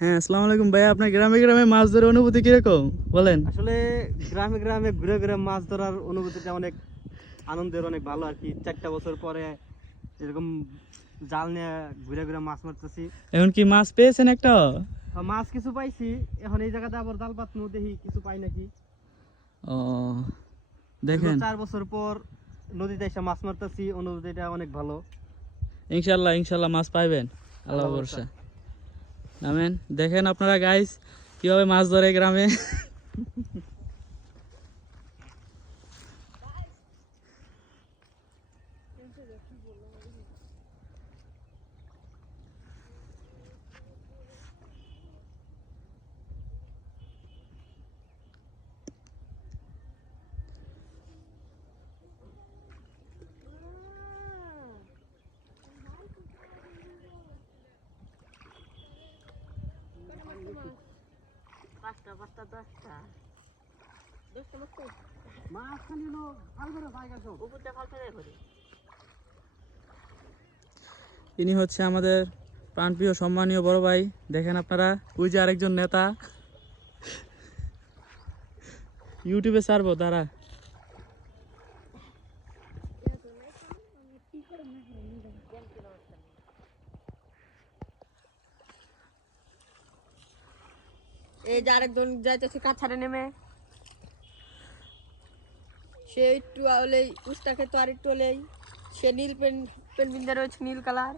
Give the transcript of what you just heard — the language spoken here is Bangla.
হ্যাঁ আসসালামু আলাইকুম ভাই আপনার গ্রামে গ্রামে মাছ ধরে অনুভূতি কীরকম? বলেন। আসলে গ্রামে গ্রামে ঘুরে ঘুরে মাছ ধরার অনুভূতিটা অনেক আনন্দের অনেক ভালো আর কি। চারটা বছর পরে এরকম জাল নিয়ে ঘুরে ঘুরে মাছ মারতেছি। এখন কি মাছ পেয়েছেন একটা? মাছ কিছু পাইছি। এখন এই জায়গাতে আবার জাল পাতনু দেখি কিছু পাই নাকি। ও দেখেন। চার বছর পর নদীতে এসে মাছ মারতেছি অনুভূতিটা অনেক ভালো। ইনশাল্লাহ ইনশাল্লাহ মাছ পাইবেন। আল্লাহ আল্লাহ ভরসা। নামেন দেখেন আপনারা গাইস কীভাবে মাছ ধরে গ্রামে। মাছ খালি হলো ভালো করে জায়গা সব ইনি হচ্ছে আমাদের প্রাণপ্রিয় সম্মানীয় বড় ভাই। দেখেন আপনারা ওই যে আরেকজন নেতা। ইউটিউবে ছাড়বো তারা এই যে আরেকজন যাইতেছে, কাছাড়ে নেমে। সে একটু হলেই উস্তাকে তো আর একটু হলেই। সে নীল পেন পেন রয়েছে, নীল কালার।